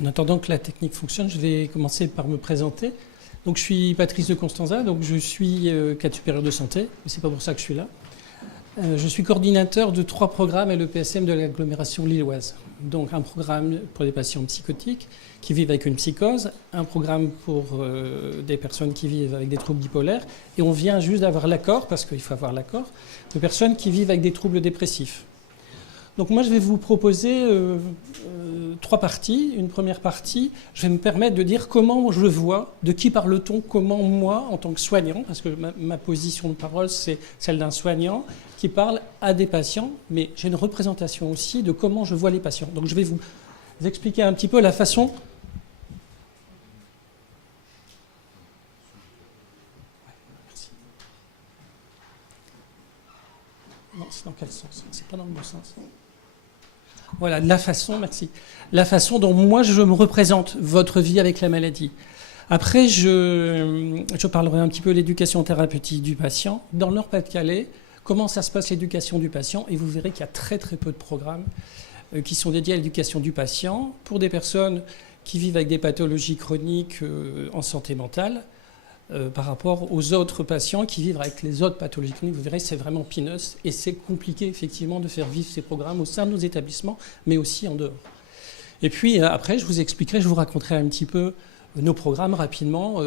En attendant que la technique fonctionne, je vais commencer par me présenter. Donc, je suis Patrice de Constanza, donc je suis cadre supérieur de santé, mais ce n'est pas pour ça que je suis là. Je suis coordinateur de 3 programmes à l'EPSM de l'agglomération lilloise. Donc, un programme pour des patients psychotiques qui vivent avec une psychose, un programme pour des personnes qui vivent avec des troubles bipolaires, et on vient juste d'avoir l'accord, parce qu'il faut avoir l'accord, de personnes qui vivent avec des troubles dépressifs. Donc moi, je vais vous proposer 3 parties. Une première partie, je vais me permettre de dire comment je vois, de qui parle-t-on, comment moi, en tant que soignant, parce que ma position de parole, c'est celle d'un soignant qui parle à des patients, mais j'ai une représentation aussi de comment je vois les patients. Donc je vais vous expliquer un petit peu la façon... Merci. Non, c'est dans quel sens? C'est pas dans le bon sens. Voilà, la façon dont moi je me représente votre vie avec la maladie. Après, je parlerai un petit peu de l'éducation thérapeutique du patient. Dans le Nord-Pas-de-Calais, comment ça se passe l'éducation du patient? Et vous verrez qu'il y a très très peu de programmes qui sont dédiés à l'éducation du patient pour des personnes qui vivent avec des pathologies chroniques en santé mentale. Par rapport aux autres patients qui vivent avec les autres pathologies chroniques. Vous verrez, c'est vraiment peanuts et c'est compliqué effectivement de faire vivre ces programmes au sein de nos établissements, mais aussi en dehors. Et puis après, je vous expliquerai, je vous raconterai un petit peu nos programmes rapidement.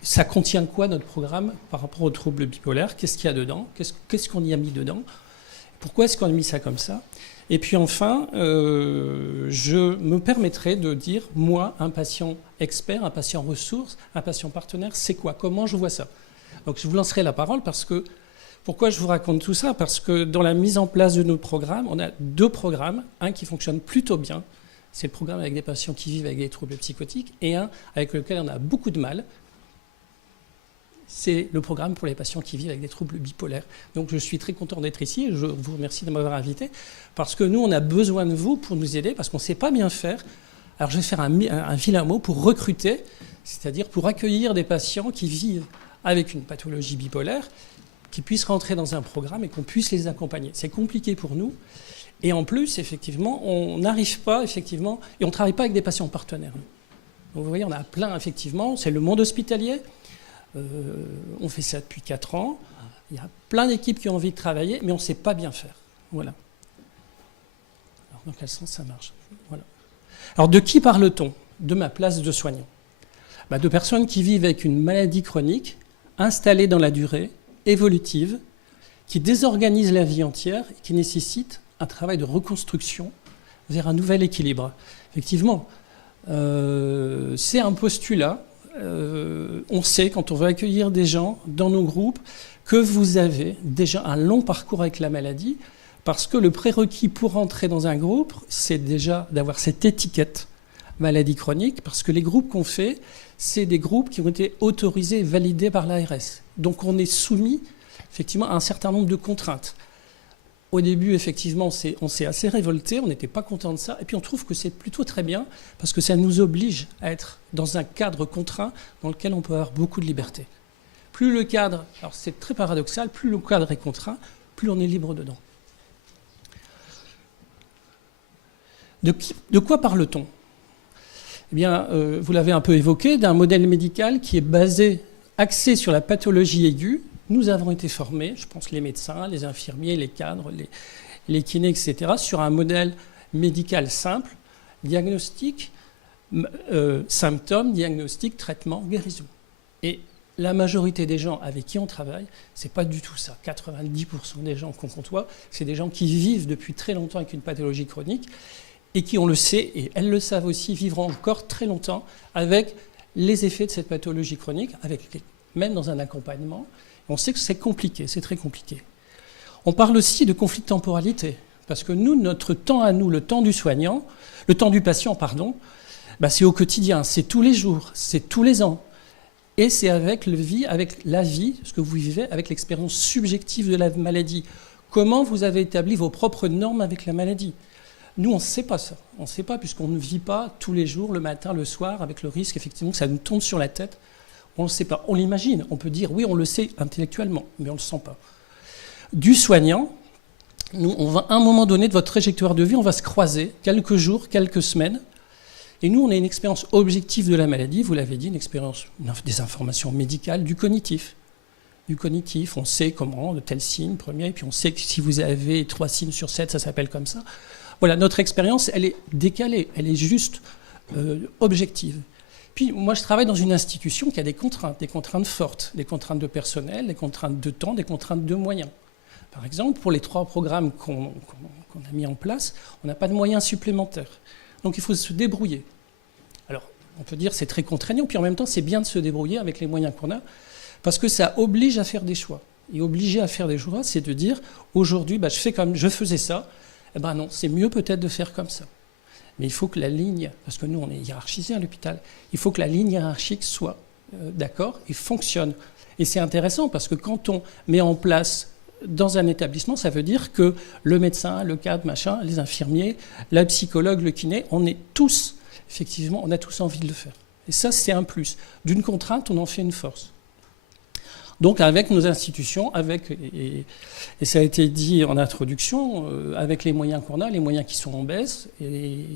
Ça contient quoi notre programme par rapport aux troubles bipolaires? Qu'est-ce qu'il y a dedans? Qu'est-ce qu'on y a mis dedans? Pourquoi est-ce qu'on a mis ça comme ça? Et puis enfin, je me permettrai de dire, moi, un patient expert, un patient ressource, un patient partenaire, c'est quoi? Comment je vois ça? Donc je vous lancerai la parole parce que... Pourquoi je vous raconte tout ça? Parce que dans la mise en place de notre programme, on a 2 programmes. Un qui fonctionne plutôt bien, c'est le programme avec des patients qui vivent avec des troubles psychotiques, et un avec lequel on a beaucoup de mal, c'est le programme pour les patients qui vivent avec des troubles bipolaires. Donc je suis très content d'être ici et je vous remercie de m'avoir invité parce que nous, on a besoin de vous pour nous aider parce qu'on ne sait pas bien faire. Alors je vais faire un vilain mot pour recruter, c'est-à-dire pour accueillir des patients qui vivent avec une pathologie bipolaire, qui puissent rentrer dans un programme et qu'on puisse les accompagner. C'est compliqué pour nous. Et en plus, effectivement, on n'arrive pas, effectivement, et on ne travaille pas avec des patients partenaires. Donc vous voyez, on a plein, effectivement, c'est le monde hospitalier. On fait ça depuis 4 ans. Il y a plein d'équipes qui ont envie de travailler, mais on ne sait pas bien faire. Voilà. Alors, dans quel sens ça marche? Voilà. Alors, de qui parle-t-on? De ma place de soignant. De personnes qui vivent avec une maladie chronique, installée dans la durée, évolutive, qui désorganise la vie entière et qui nécessite un travail de reconstruction vers un nouvel équilibre. Effectivement, c'est un postulat. On sait, quand on veut accueillir des gens dans nos groupes, que vous avez déjà un long parcours avec la maladie, parce que le prérequis pour entrer dans un groupe, c'est déjà d'avoir cette étiquette maladie chronique, parce que les groupes qu'on fait, c'est des groupes qui ont été autorisés et validés par l'ARS. Donc on est soumis, effectivement, à un certain nombre de contraintes. Au début, effectivement, on s'est assez révolté, on n'était pas content de ça, et puis on trouve que c'est plutôt très bien, parce que ça nous oblige à être dans un cadre contraint dans lequel on peut avoir beaucoup de liberté. Plus le cadre, alors c'est très paradoxal, plus le cadre est contraint, plus on est libre dedans. De quoi parle-t-on? Eh bien, vous l'avez un peu évoqué, d'un modèle médical qui est axé sur la pathologie aiguë. Nous avons été formés, je pense les médecins, les infirmiers, les cadres, les kinés, etc., sur un modèle médical simple, diagnostic, symptômes, diagnostic, traitement, guérison. Et la majorité des gens avec qui on travaille, ce n'est pas du tout ça. 90% des gens qu'on côtoie, c'est des gens qui vivent depuis très longtemps avec une pathologie chronique et qui, on le sait, et elles le savent aussi, vivront encore très longtemps avec les effets de cette pathologie chronique, même dans un accompagnement. On sait que c'est compliqué, c'est très compliqué. On parle aussi de conflit de temporalité, parce que nous, notre temps à nous, le temps du soignant, le temps du patient, pardon, c'est au quotidien, c'est tous les jours, c'est tous les ans. Et c'est avec la vie, ce que vous vivez, avec l'expérience subjective de la maladie. Comment vous avez établi vos propres normes avec la maladie? Nous, on ne sait pas ça. On ne sait pas, puisqu'on ne vit pas tous les jours, le matin, le soir, avec le risque, effectivement, que ça nous tombe sur la tête. On ne le sait pas. On l'imagine. On peut dire, oui, on le sait intellectuellement, mais on ne le sent pas. Du soignant, nous, à un moment donné de votre trajectoire de vie, on va se croiser quelques jours, quelques semaines. Et nous, on a une expérience objective de la maladie, vous l'avez dit, une expérience des informations médicales, du cognitif. Du cognitif, on sait comment, de tel signe premier, et puis on sait que si vous avez 3 signes sur 7, ça s'appelle comme ça. Voilà, notre expérience, elle est décalée, elle est juste objective. Puis moi, je travaille dans une institution qui a des contraintes fortes, des contraintes de personnel, des contraintes de temps, des contraintes de moyens. Par exemple, pour les 3 programmes qu'on a mis en place, on n'a pas de moyens supplémentaires. Donc il faut se débrouiller. Alors, on peut dire que c'est très contraignant, puis en même temps, c'est bien de se débrouiller avec les moyens qu'on a, parce que ça oblige à faire des choix. Et obliger à faire des choix, c'est de dire, aujourd'hui, je fais comme je faisais ça, non, c'est mieux peut-être de faire comme ça. Mais il faut que la ligne, parce que nous, on est hiérarchisé à l'hôpital, il faut que la ligne hiérarchique soit d'accord et fonctionne. Et c'est intéressant, parce que quand on met en place dans un établissement, ça veut dire que le médecin, le cadre, les infirmiers, la psychologue, le kiné, on est tous, effectivement, on a tous envie de le faire. Et ça, c'est un plus. D'une contrainte, on en fait une force. Donc avec nos institutions, et ça a été dit en introduction, avec les moyens qu'on a, les moyens qui sont en baisse, et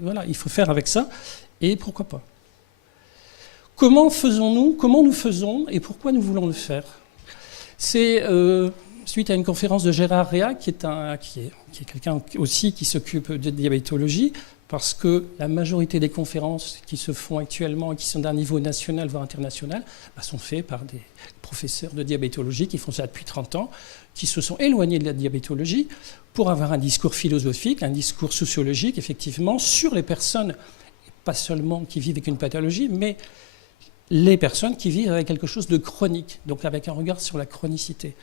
voilà, il faut faire avec ça, et pourquoi pas. Comment nous faisons, et pourquoi nous voulons le faire? C'est suite à une conférence de Gérard Réac, qui est quelqu'un aussi qui s'occupe de diabétologie, parce que la majorité des conférences qui se font actuellement et qui sont d'un niveau national, voire international, sont faites par des professeurs de diabétologie qui font ça depuis 30 ans, qui se sont éloignés de la diabétologie pour avoir un discours philosophique, un discours sociologique, effectivement, sur les personnes, pas seulement qui vivent avec une pathologie, mais les personnes qui vivent avec quelque chose de chronique, donc avec un regard sur la chronicité.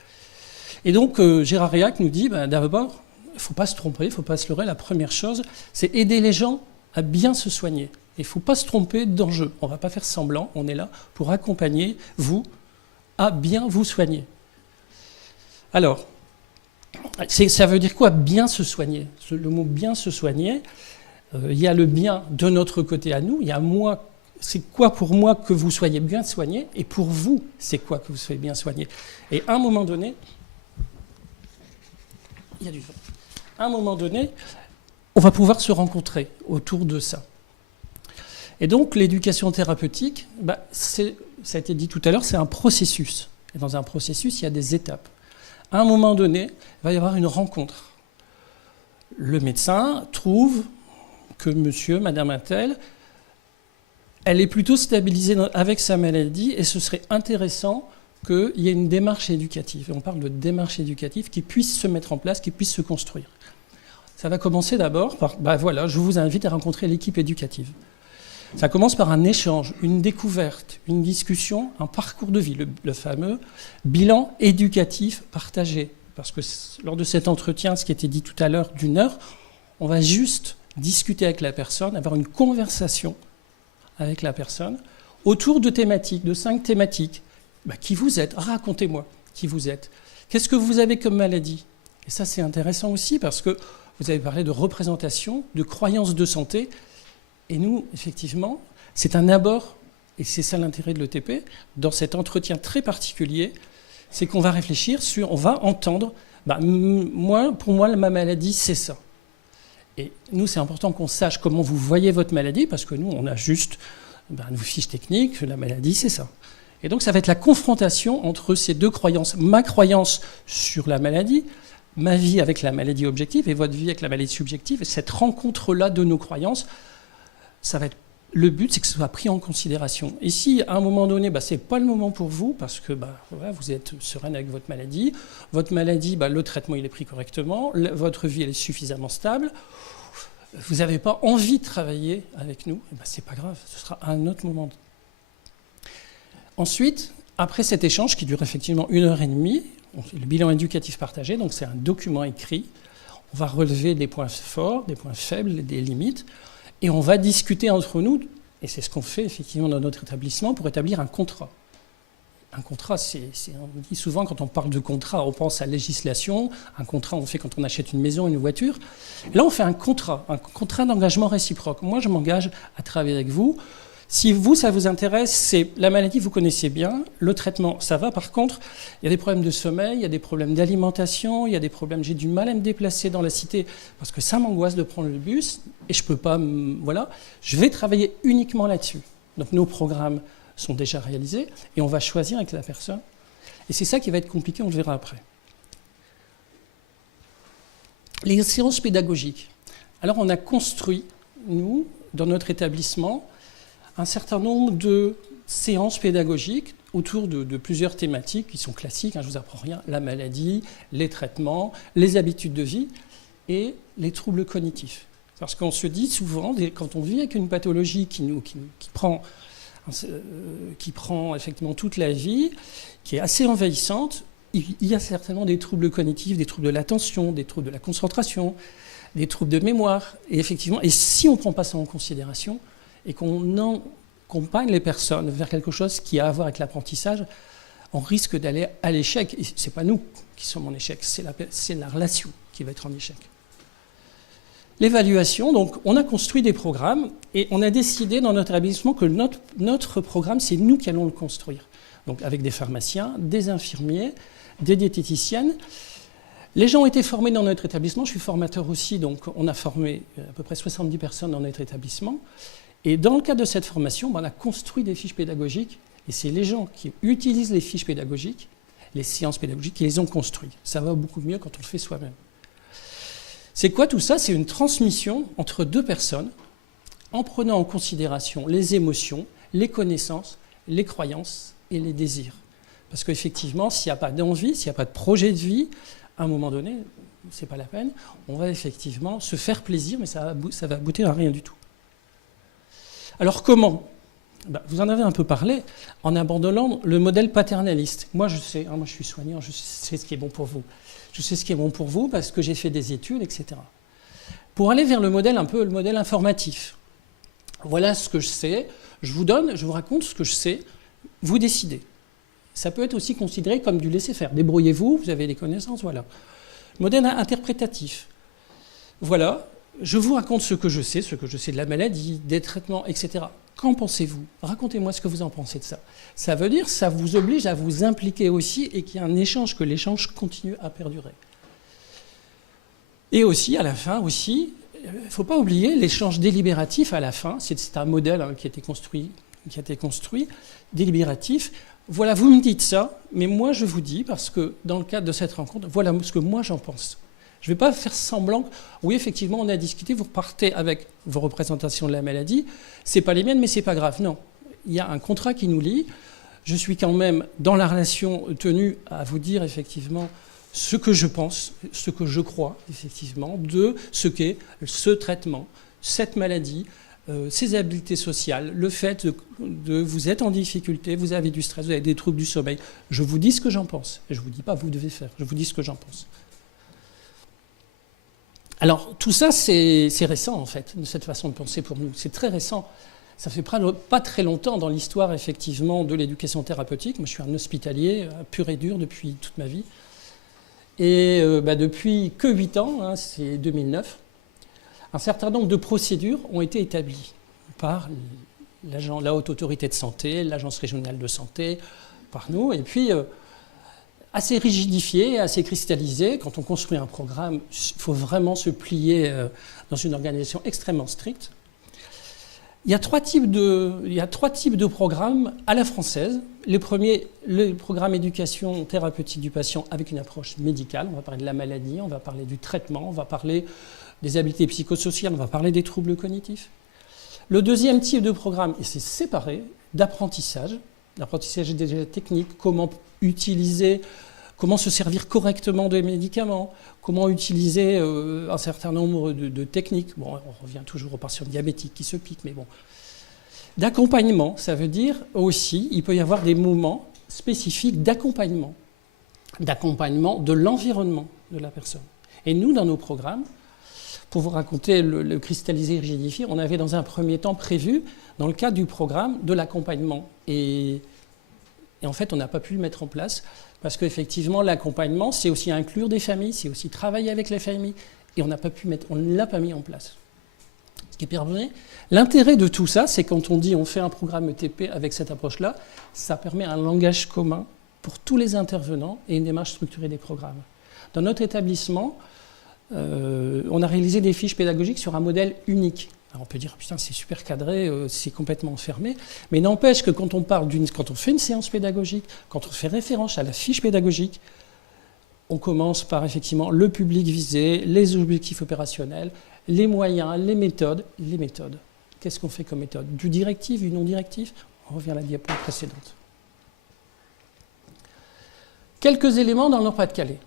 Et donc, Gérard Réac nous dit, d'abord, il ne faut pas se tromper, il ne faut pas se leurrer. La première chose, c'est aider les gens à bien se soigner. Il ne faut pas se tromper d'enjeu. On ne va pas faire semblant, on est là pour accompagner vous à bien vous soigner. Alors, ça veut dire quoi, bien se soigner? Le mot bien se soigner, il y a le bien de notre côté à nous, il y a moi. C'est quoi pour moi que vous soyez bien soigné, et pour vous, c'est quoi que vous soyez bien soigné? Et à un moment donné, il y a du vent. À un moment donné, on va pouvoir se rencontrer autour de ça. Et donc, l'éducation thérapeutique, ça a été dit tout à l'heure, c'est un processus. Et dans un processus, il y a des étapes. À un moment donné, il va y avoir une rencontre. Le médecin trouve que monsieur, madame un-tel, elle est plutôt stabilisée avec sa maladie, et ce serait intéressant qu'il y ait une démarche éducative. Et on parle de démarche éducative qui puisse se mettre en place, qui puisse se construire. Ça va commencer d'abord par, voilà, je vous invite à rencontrer l'équipe éducative. Ça commence par un échange, une découverte, une discussion, un parcours de vie, le fameux bilan éducatif partagé. Parce que lors de cet entretien, ce qui était dit tout à l'heure d'1 heure, on va juste discuter avec la personne, avoir une conversation avec la personne autour de thématiques, de 5 thématiques. Qui vous êtes? Racontez-moi qui vous êtes. Qu'est-ce que vous avez comme maladie? Et ça, c'est intéressant aussi parce que vous avez parlé de représentation, de croyances de santé. Et nous, effectivement, c'est un abord, et c'est ça l'intérêt de l'ETP, dans cet entretien très particulier, c'est qu'on va réfléchir sur, on va entendre, pour moi, ma maladie, c'est ça. Et nous, c'est important qu'on sache comment vous voyez votre maladie, parce que nous, on a juste nos fiches techniques, la maladie, c'est ça. Et donc, ça va être la confrontation entre ces 2 croyances. Ma croyance sur la maladie, ma vie avec la maladie objective et votre vie avec la maladie subjective. Et cette rencontre-là de nos croyances, ça va être, le but, c'est que ce soit pris en considération. Et si, à un moment donné, ce n'est pas le moment pour vous, parce que vous êtes sereine avec votre maladie, le traitement, il est pris correctement, votre vie, elle est suffisamment stable, vous n'avez pas envie de travailler avec nous, ce n'est pas grave, ce sera à un autre moment. Ensuite, après cet échange qui dure effectivement 1h30, le bilan éducatif partagé, donc c'est un document écrit, on va relever des points forts, des points faibles, des limites, et on va discuter entre nous, et c'est ce qu'on fait effectivement dans notre établissement, pour établir un contrat. Un contrat, on dit souvent quand on parle de contrat, on pense à législation, un contrat on fait quand on achète une maison, une voiture. Là on fait un contrat d'engagement réciproque. Moi je m'engage à travailler avec vous. Si vous, ça vous intéresse, c'est la maladie, vous connaissez bien. Le traitement, ça va. Par contre, il y a des problèmes de sommeil, il y a des problèmes d'alimentation, il y a des problèmes. J'ai du mal à me déplacer dans la cité parce que ça m'angoisse de prendre le bus et je peux pas. Voilà. Je vais travailler uniquement là-dessus. Donc nos programmes sont déjà réalisés et on va choisir avec la personne. Et c'est ça qui va être compliqué, on le verra après. Les séances pédagogiques. Alors on a construit, nous, dans notre établissement, un certain nombre de séances pédagogiques autour de plusieurs thématiques qui sont classiques, je ne vous apprends rien, la maladie, les traitements, les habitudes de vie et les troubles cognitifs. Parce qu'on se dit souvent, quand on vit avec une pathologie qui prend effectivement toute la vie, qui est assez envahissante, il y a certainement des troubles cognitifs, des troubles de l'attention, des troubles de la concentration, des troubles de mémoire. Et effectivement, et si on ne prend pas ça en considération, et qu'on accompagne les personnes vers quelque chose qui a à voir avec l'apprentissage, on risque d'aller à l'échec. Et ce n'est pas nous qui sommes en échec, c'est la relation qui va être en échec. L'évaluation, donc on a construit des programmes et on a décidé dans notre établissement que notre programme, c'est nous qui allons le construire. Donc avec des pharmaciens, des infirmiers, des diététiciennes. Les gens ont été formés dans notre établissement, je suis formateur aussi, donc on a formé à peu près 70 personnes dans notre établissement. Et dans le cadre de cette formation, on a construit des fiches pédagogiques, et c'est les gens qui utilisent les fiches pédagogiques, les séances pédagogiques, qui les ont construites. Ça va beaucoup mieux quand on le fait soi-même. C'est quoi tout ça? C'est une transmission entre deux personnes, en prenant en considération les émotions, les connaissances, les croyances et les désirs. Parce qu'effectivement, s'il n'y a pas d'envie, s'il n'y a pas de projet de vie, à un moment donné, ce n'est pas la peine, on va effectivement se faire plaisir, mais ça va aboutir à rien du tout. Alors comment? Vous en avez un peu parlé, en abandonnant le modèle paternaliste. Moi je sais, moi je suis soignant, je sais ce qui est bon pour vous. Je sais ce qui est bon pour vous parce que j'ai fait des études, etc. Pour aller vers le modèle le modèle informatif. Voilà ce que je sais, je vous raconte ce que je sais, vous décidez. Ça peut être aussi considéré comme du laisser-faire. Débrouillez-vous, vous avez des connaissances, voilà. Modèle interprétatif. Voilà. Je vous raconte ce que je sais de la maladie, des traitements, etc. Qu'en pensez-vous? Racontez-moi ce que vous en pensez de ça. Ça veut dire que ça vous oblige à vous impliquer aussi et qu'il y a un échange, que l'échange continue à perdurer. Et aussi, à la fin, il ne faut pas oublier l'échange délibératif à la fin. C'est un modèle qui a été construit, délibératif. Voilà, vous me dites ça, mais moi je vous dis, parce que dans le cadre de cette rencontre, voilà ce que moi j'en pense. Je ne vais pas faire semblant. Oui, effectivement, on a discuté, vous repartez avec vos représentations de la maladie. Ce n'est pas les miennes, mais ce n'est pas grave. Non, il y a un contrat qui nous lie. Je suis quand même, dans la relation, tenu à vous dire effectivement ce que je pense, ce que je crois, effectivement, de ce qu'est ce traitement, cette maladie, ces habiletés sociales, le fait de vous êtes en difficulté, vous avez du stress, vous avez des troubles du sommeil. Je vous dis ce que j'en pense. Et je ne vous dis pas vous devez faire, je vous dis ce que j'en pense. Alors, tout ça, c'est récent, en fait, de cette façon de penser pour nous. C'est très récent. Ça fait pas très longtemps dans l'histoire, effectivement, de l'éducation thérapeutique. Moi, je suis un hospitalier pur et dur depuis toute ma vie. Et depuis que 8 ans, c'est 2009, un certain nombre de procédures ont été établies par la Haute Autorité de Santé, l'Agence régionale de santé, par nous. Et puis, assez rigidifié, assez cristallisé. Quand on construit un programme, il faut vraiment se plier dans une organisation extrêmement stricte. Il y a trois types de programmes à la française. Les premiers, le programme éducation thérapeutique du patient avec une approche médicale. On va parler de la maladie, on va parler du traitement, on va parler des habiletés psychosociales, on va parler des troubles cognitifs. Le deuxième type de programme, et c'est séparé, d'apprentissage. L'apprentissage est déjà technique, comment utiliser, comment se servir correctement des médicaments, comment utiliser un certain nombre de techniques. Bon, on revient toujours aux patients diabétiques qui se piquent, mais bon. D'accompagnement, ça veut dire aussi, il peut y avoir des moments spécifiques d'accompagnement de l'environnement de la personne. Et nous, dans nos programmes, pour vous raconter le cristallisé et rigidifié, on avait dans un premier temps prévu, dans le cadre du programme, de l'accompagnement. Et en fait, on n'a pas pu le mettre en place parce qu'effectivement, l'accompagnement, c'est aussi inclure des familles, c'est aussi travailler avec les familles. Et on ne l'a pas mis en place. ce qui permet. L'intérêt de tout ça, c'est quand on dit on fait un programme ETP avec cette approche-là, ça permet un langage commun pour tous les intervenants et une démarche structurée des programmes. Dans notre établissement, on a réalisé des fiches pédagogiques sur un modèle unique. Alors on peut dire, putain, c'est super cadré, c'est complètement fermé. Mais n'empêche que quand on fait une séance pédagogique, quand on fait référence à la fiche pédagogique, on commence par effectivement le public visé, les objectifs opérationnels, les moyens, les méthodes. Les méthodes. Qu'est-ce qu'on fait comme méthode? Du directif, du non-directif? On revient à la diapo précédente. Quelques éléments dans le Nord-Pas-de-Calais.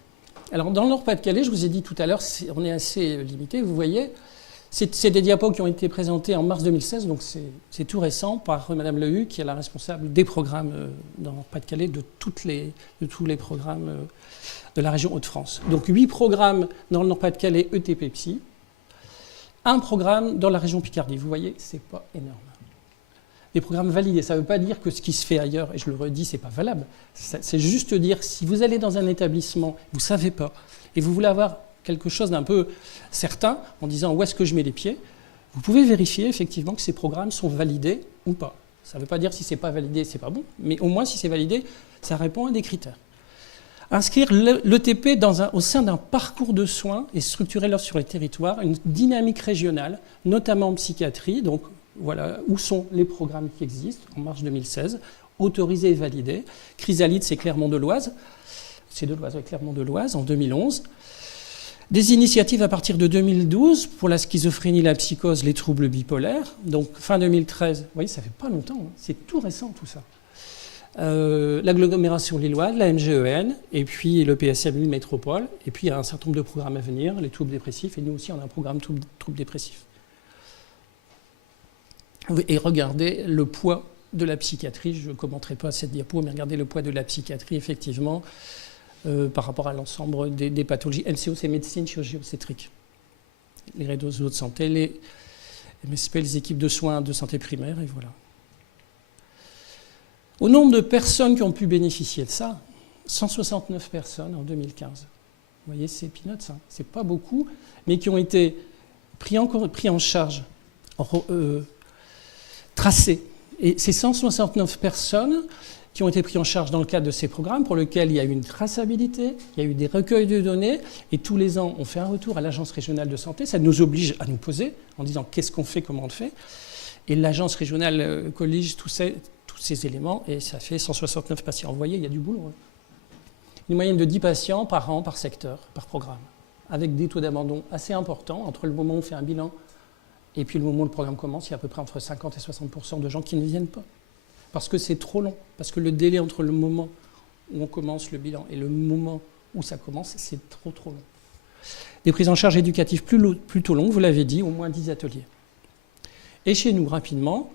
Alors dans le Nord-Pas-de-Calais, je vous ai dit tout à l'heure, on est assez limité, vous voyez. C'est des diapos qui ont été présentés en mars 2016, donc c'est tout récent, par Madame Lehu, qui est la responsable des programmes dans le Pas-de-Calais, de tous les programmes de la région Hauts-de-France. Donc 8 programmes dans le Nord-Pas-de-Calais ETP Psy, un programme dans la région Picardie. Vous voyez, c'est pas énorme. Des programmes validés, ça ne veut pas dire que ce qui se fait ailleurs, et je le redis, c'est pas valable. C'est juste dire, si vous allez dans un établissement, vous ne savez pas, et vous voulez avoir quelque chose d'un peu certain, en disant où est-ce que je mets les pieds, vous pouvez vérifier effectivement que ces programmes sont validés ou pas. Ça ne veut pas dire si ce n'est pas validé, ce n'est pas bon, mais au moins si c'est validé, ça répond à des critères. Inscrire l'ETP au sein d'un parcours de soins et structurer sur les territoires une dynamique régionale, notamment en psychiatrie. Donc voilà, où sont les programmes qui existent en mars 2016, autorisés et validés. Chrysalide, c'est Clermont-de-Loise. C'est Clermont-de-Loise en 2011. Des initiatives à partir de 2012 pour la schizophrénie, la psychose, les troubles bipolaires. Donc fin 2013, vous voyez, ça fait pas longtemps, hein. C'est tout récent tout ça. L'agglomération lilloise, la MGEN, et puis le PSM Lille Métropole, et puis il y a un certain nombre de programmes à venir, les troubles dépressifs, et nous aussi on a un programme troubles dépressifs. Et regardez le poids de la psychiatrie, je ne commenterai pas cette diapo, mais regardez le poids de la psychiatrie, effectivement, par rapport à l'ensemble des pathologies. LCO, c'est médecine, chirurgie obstétrique. Les réseaux de santé, les MSP, les équipes de soins de santé primaire, et voilà. Au nombre de personnes qui ont pu bénéficier de ça, 169 personnes en 2015. Vous voyez, c'est peanuts, hein. C'est pas beaucoup, mais qui ont été pris en charge, tracés. Et ces 169 personnes qui ont été prises en charge dans le cadre de ces programmes, pour lesquels il y a eu une traçabilité, il y a eu des recueils de données, et tous les ans, on fait un retour à l'Agence régionale de santé. Ça nous oblige à nous poser en disant qu'est-ce qu'on fait, comment on le fait. Et l'Agence régionale collige tous ces éléments, et ça fait 169 patients. Vous voyez, il y a du boulot. Hein. Une moyenne de 10 patients par an, par secteur, par programme, avec des taux d'abandon assez importants. Entre le moment où on fait un bilan et puis le moment où le programme commence, il y a à peu près entre 50 et 60% de gens qui ne viennent pas. Parce que c'est trop long. Parce que le délai entre le moment où on commence le bilan et le moment où ça commence, c'est trop long. Des prises en charge éducatives plutôt longues, vous l'avez dit, au moins 10 ateliers. Et chez nous, rapidement,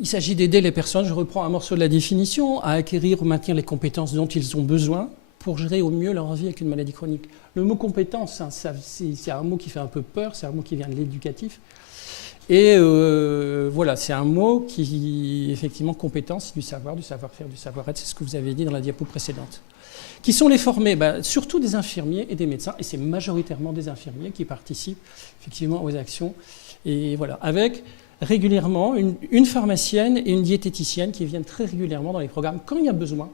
il s'agit d'aider les personnes, je reprends un morceau de la définition, à acquérir ou maintenir les compétences dont ils ont besoin pour gérer au mieux leur vie avec une maladie chronique. Le mot compétence, hein, c'est un mot qui fait un peu peur, c'est un mot qui vient de l'éducatif. Et voilà, c'est un mot qui, effectivement, compétence, du savoir, du savoir-faire, du savoir-être, c'est ce que vous avez dit dans la diapo précédente. Qui sont les formés? Surtout des infirmiers et des médecins, et c'est majoritairement des infirmiers qui participent effectivement aux actions. Et voilà, avec régulièrement une pharmacienne et une diététicienne qui viennent très régulièrement dans les programmes quand il y a besoin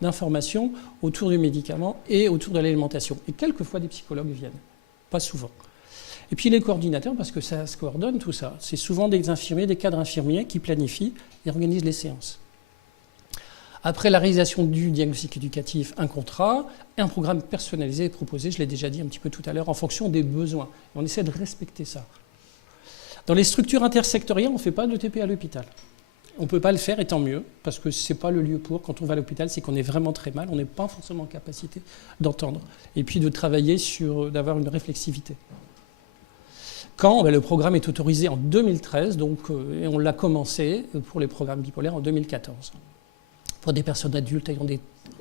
d'informations autour du médicament et autour de l'alimentation. Et quelquefois, des psychologues viennent, pas souvent. Et puis les coordinateurs, parce que ça se coordonne tout ça. C'est souvent des infirmiers, des cadres infirmiers qui planifient et organisent les séances. Après la réalisation du diagnostic éducatif, un contrat, un programme personnalisé est proposé, je l'ai déjà dit un petit peu tout à l'heure, en fonction des besoins. Et on essaie de respecter ça. Dans les structures intersectorielles, on ne fait pas de TP à l'hôpital. On ne peut pas le faire, et tant mieux, parce que ce n'est pas le lieu pour. Quand on va à l'hôpital, c'est qu'on est vraiment très mal, on n'est pas forcément en capacité d'entendre. Et puis de travailler d'avoir une réflexivité. Quand le programme est autorisé en 2013, donc, et on l'a commencé pour les programmes bipolaires en 2014. Pour des personnes adultes ayant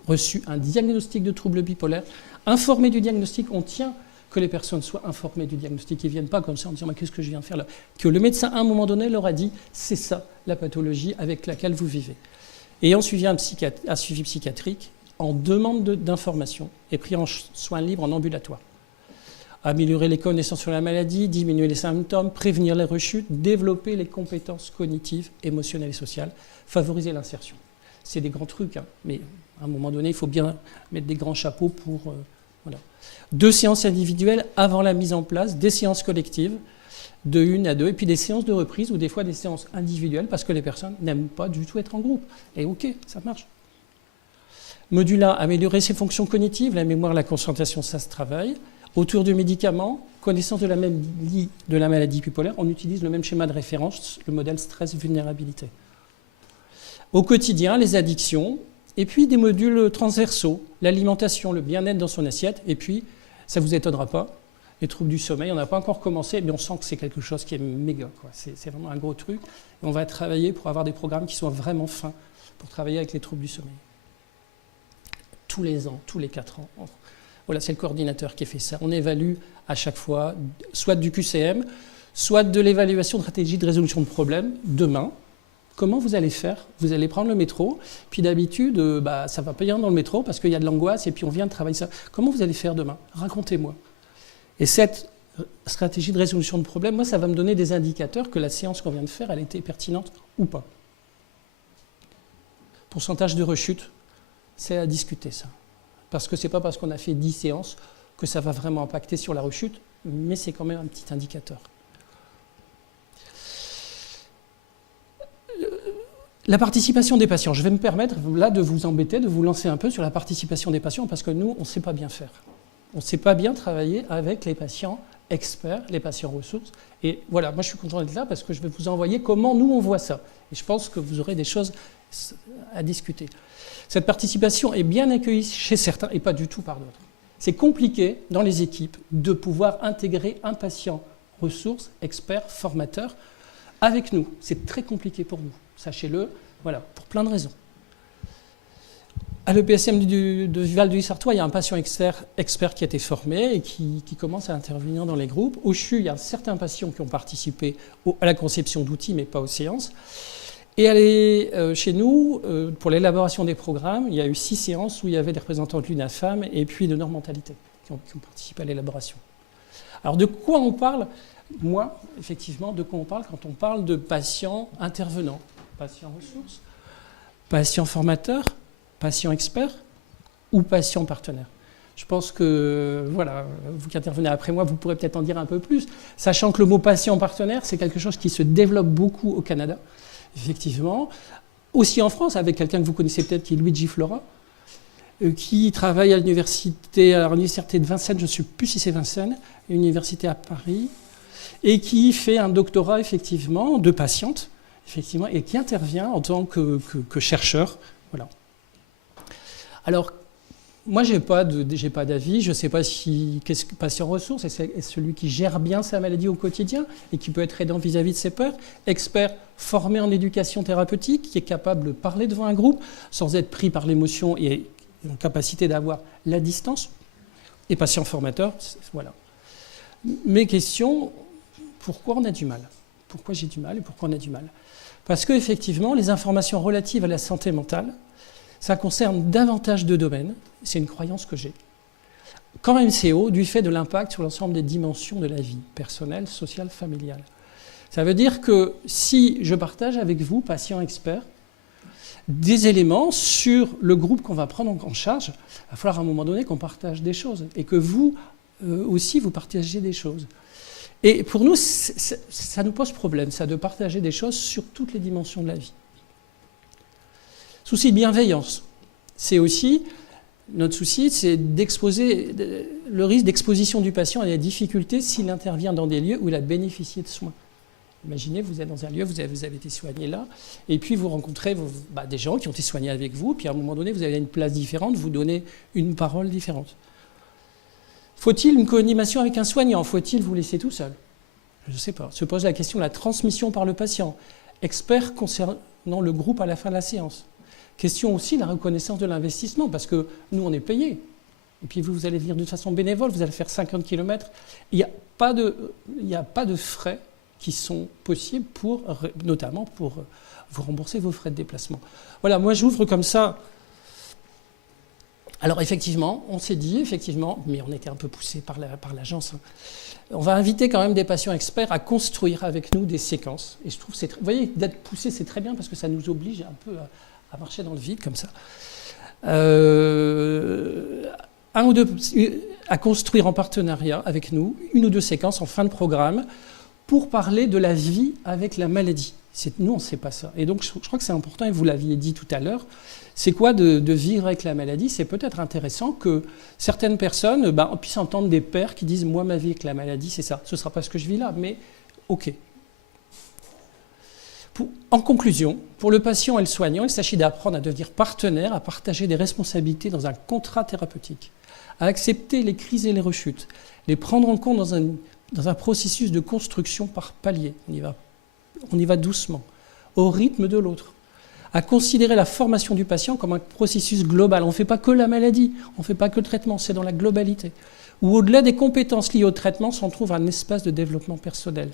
reçu un diagnostic de trouble bipolaire, informés du diagnostic, on tient que les personnes soient informées du diagnostic, ils ne viennent pas comme ça en disant « qu'est-ce que je viens de faire là ?» Que le médecin, à un moment donné, leur a dit « c'est ça la pathologie avec laquelle vous vivez ». Et on suivi un suivi psychiatrique en demande d'information et pris en soins libres en ambulatoire. Améliorer les connaissances sur la maladie, diminuer les symptômes, prévenir les rechutes, développer les compétences cognitives, émotionnelles et sociales, favoriser l'insertion. C'est des grands trucs, hein, mais à un moment donné, il faut bien mettre des grands chapeaux pour... voilà. 2 séances individuelles avant la mise en place, des séances collectives, de 1 à 2, et puis des séances de reprise ou des fois des séances individuelles parce que les personnes n'aiment pas du tout être en groupe. Et ok, ça marche. Module 1, améliorer ses fonctions cognitives, la mémoire, la concentration, ça se travaille. Autour du médicament, connaissance de la maladie bipolaire, on utilise le même schéma de référence, le modèle stress-vulnérabilité. Au quotidien, les addictions, et puis des modules transversaux, l'alimentation, le bien-être dans son assiette, et puis, ça ne vous étonnera pas, les troubles du sommeil, on n'a pas encore commencé, mais on sent que c'est quelque chose qui est méga, quoi. C'est vraiment un gros truc. Et on va travailler pour avoir des programmes qui soient vraiment fins pour travailler avec les troubles du sommeil. Tous les ans, tous les 4 ans. Voilà, c'est le coordinateur qui fait ça. On évalue à chaque fois, soit du QCM, soit de l'évaluation de stratégie de résolution de problèmes. Demain, comment vous allez faire? Vous allez prendre le métro, puis d'habitude, ça va pas bien dans le métro parce qu'il y a de l'angoisse et puis on vient de travailler ça. Comment vous allez faire demain? Racontez-moi. Et cette stratégie de résolution de problèmes, moi, ça va me donner des indicateurs que la séance qu'on vient de faire, elle était pertinente ou pas. Pourcentage de rechute, c'est à discuter, ça. Parce que ce n'est pas parce qu'on a fait 10 séances que ça va vraiment impacter sur la rechute, mais c'est quand même un petit indicateur. La participation des patients. Je vais me permettre, là, de vous embêter, de vous lancer un peu sur la participation des patients, parce que nous, on ne sait pas bien faire. On ne sait pas bien travailler avec les patients experts, les patients ressources. Et voilà, moi je suis content d'être là parce que je vais vous envoyer comment nous on voit ça. Et je pense que vous aurez des choses à discuter. Cette participation est bien accueillie chez certains et pas du tout par d'autres. C'est compliqué dans les équipes de pouvoir intégrer un patient ressource, expert, formateur avec nous. C'est très compliqué pour nous, sachez-le, voilà, pour plein de raisons. À l'EPSM de Val-de-Sartois, il y a un patient expert qui a été formé et qui commence à intervenir dans les groupes. Au CHU, il y a certains patients qui ont participé à la conception d'outils, mais pas aux séances. Et chez nous, pour l'élaboration des programmes, il y a eu 6 séances où il y avait des représentants de l'UNAFAM et puis de Nord-Mentalité qui ont participé à l'élaboration. Alors de quoi on parle? Moi, effectivement, de quoi on parle quand on parle de patients intervenants, patients ressources, patients formateurs, patient expert ou patient partenaire. Je pense que, voilà, vous qui intervenez après moi, vous pourrez peut-être en dire un peu plus, sachant que le mot patient partenaire, c'est quelque chose qui se développe beaucoup au Canada, effectivement. Aussi en France, avec quelqu'un que vous connaissez peut-être, qui est Luigi Flora, qui travaille à l'université de Vincennes, je ne sais plus si c'est Vincennes, université à Paris, et qui fait un doctorat, effectivement, de patiente, effectivement, et qui intervient en tant que chercheur, voilà. Alors, moi, je n'ai pas d'avis. Je ne sais pas si qu'est-ce que patient ressource est celui qui gère bien sa maladie au quotidien et qui peut être aidant vis-à-vis de ses pairs. Expert formé en éducation thérapeutique, qui est capable de parler devant un groupe sans être pris par l'émotion et en capacité d'avoir la distance. Et patient formateur, voilà. Mes questions, pourquoi on a du mal? Pourquoi j'ai du mal et pourquoi on a du mal? Parce qu'effectivement, les informations relatives à la santé mentale, ça concerne davantage de domaines, c'est une croyance que j'ai, qu'en MCO, du fait de l'impact sur l'ensemble des dimensions de la vie, personnelle, sociale, familiale. Ça veut dire que si je partage avec vous, patients experts, des éléments sur le groupe qu'on va prendre en charge, il va falloir à un moment donné qu'on partage des choses et que vous aussi, vous partagez des choses. Et pour nous, ça nous pose problème, ça, de partager des choses sur toutes les dimensions de la vie. Souci de bienveillance, c'est aussi, notre souci, c'est d'exposer le risque d'exposition du patient à des difficultés s'il intervient dans des lieux où il a bénéficié de soins. Imaginez, vous êtes dans un lieu, vous avez été soigné là, et puis vous rencontrez des gens qui ont été soignés avec vous, puis à un moment donné, vous avez une place différente, vous donnez une parole différente. Faut-il une co-animation avec un soignant? Faut-il vous laisser tout seul? Je ne sais pas. Se pose la question de la transmission par le patient. Expert concernant le groupe à la fin de la séance. Question aussi de la reconnaissance de l'investissement, parce que nous, on est payés. Et puis vous allez venir de façon bénévole, vous allez faire 50 km. Il n'y a pas de frais qui sont possibles, notamment pour vous rembourser vos frais de déplacement. Voilà, moi j'ouvre comme ça Alors effectivement, on s'est dit, effectivement, mais on était un peu poussé par l'agence, hein, on va inviter quand même des patients experts à construire avec nous des séquences. Et je trouve, vous voyez, d'être poussé, c'est très bien parce que ça nous oblige un peu à marcher dans le vide comme ça. Un ou deux, à construire en partenariat avec nous, 1 ou 2 séquences en fin de programme pour parler de la vie avec la maladie. Nous, on ne sait pas ça. Et donc, je crois que c'est important, et vous l'aviez dit tout à l'heure, c'est quoi de vivre avec la maladie? C'est peut-être intéressant que certaines personnes puissent entendre des pères qui disent « Moi, ma vie avec la maladie, c'est ça. Ce ne sera pas ce que je vis là, mais OK ». En conclusion, pour le patient et le soignant, il s'agit d'apprendre à devenir partenaire, à partager des responsabilités dans un contrat thérapeutique, à accepter les crises et les rechutes, les prendre en compte dans un processus de construction par palier. On y va doucement, au rythme de l'autre. À considérer la formation du patient comme un processus global. On ne fait pas que la maladie, on ne fait pas que le traitement, c'est dans la globalité. Où au-delà des compétences liées au traitement, s'en trouve un espace de développement personnel.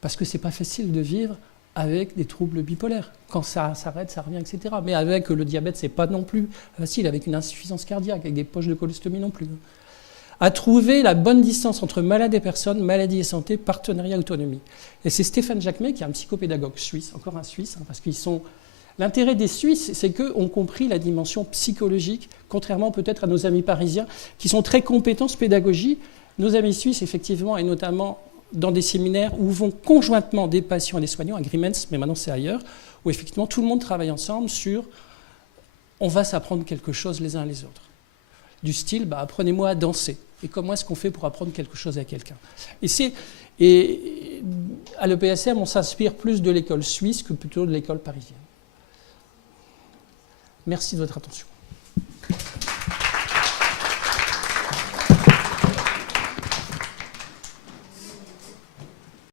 Parce que ce n'est pas facile de vivre avec des troubles bipolaires. Quand ça s'arrête, ça revient, etc. Mais avec le diabète, ce n'est pas non plus facile, avec une insuffisance cardiaque, avec des poches de cholestomie non plus. À trouver la bonne distance entre malade et personne, maladie et santé, partenariat, autonomie. Et c'est Stéphane Jacquemet, qui est un psychopédagogue suisse, encore un Suisse, parce qu'ils sont... L'intérêt des Suisses, c'est qu'eux ont compris la dimension psychologique, contrairement peut-être à nos amis parisiens, qui sont très compétents en pédagogie. Nos amis suisses, effectivement, et notamment dans des séminaires où vont conjointement des patients et des soignants, à Grimmens, mais maintenant c'est ailleurs, où effectivement tout le monde travaille ensemble sur « on va s'apprendre quelque chose les uns les autres ». Du style, apprenez-moi à danser. Et comment est-ce qu'on fait pour apprendre quelque chose à quelqu'un? Et à l'EPSM, on s'inspire plus de l'école suisse que plutôt de l'école parisienne. Merci de votre attention.